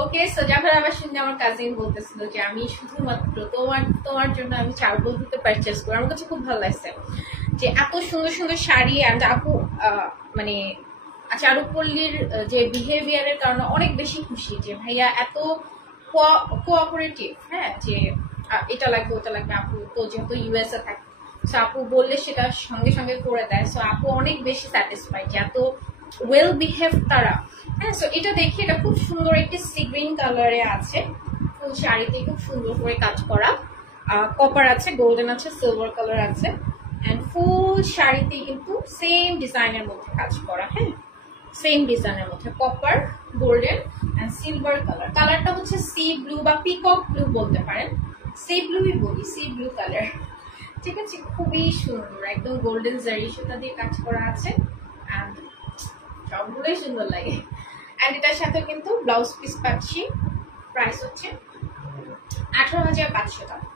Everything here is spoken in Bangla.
ওকে, সো যখন আমার শুনে আমার কাজিন বলতেছিল যে আমি শুধুমাত্র তোমার জন্য আমি চারকোল থেকে পারচেস করি, আমার কাছে খুব ভালো লাগছে যে এত সুন্দর সুন্দর শাড়ি। অ্যান্ড আপু মানে চারুপল্লীর যে বিহেভিয়ারের কারণে অনেক বেশি খুশি যে ভাইয়া এত কোঅপারেটিভ। হ্যাঁ, যে এটা লাগবে ওটা লাগবে, আপু তো যেহেতু ইউএসএ থাকে, সো আপু বললে সেটা সঙ্গে সঙ্গে করে দেয়। সো আপু অনেক বেশি স্যাটিসফাইড যে এত ওয়েল বিহেভ তারা। হ্যাঁ, সো এটা দেখি, এটা খুব সুন্দর একটি সি গ্রিন কালারে আছে, ফুল শাড়িতে খুব সুন্দর করে কাজ করা, কপার আছে, গোল্ডেন আছে, সিলভার কালার আছে, অ্যান্ড ফুল শাড়িতে কিন্তু সেম ডিজাইনের মধ্যে কাজ করা। হ্যাঁ, সেম ডিজাইনের মধ্যে copper, golden and silver colour. কালারটা হচ্ছে সি ব্লু বা পিকক ব্লু বলতে পারেন, সি ব্লুই বলি, সি ব্লু কালার। ঠিক আছে, খুবই সুন্দর, একদম গোল্ডেন জারি সুতা দিয়ে কাজ করা আছে, অ্যান্ড সবগুলোই সুন্দর লাগে। অ্যান্ড এটার সাথে কিন্তু ব্লাউজ পিস পাচ্ছি, প্রাইস হচ্ছে 18,500 টাকা।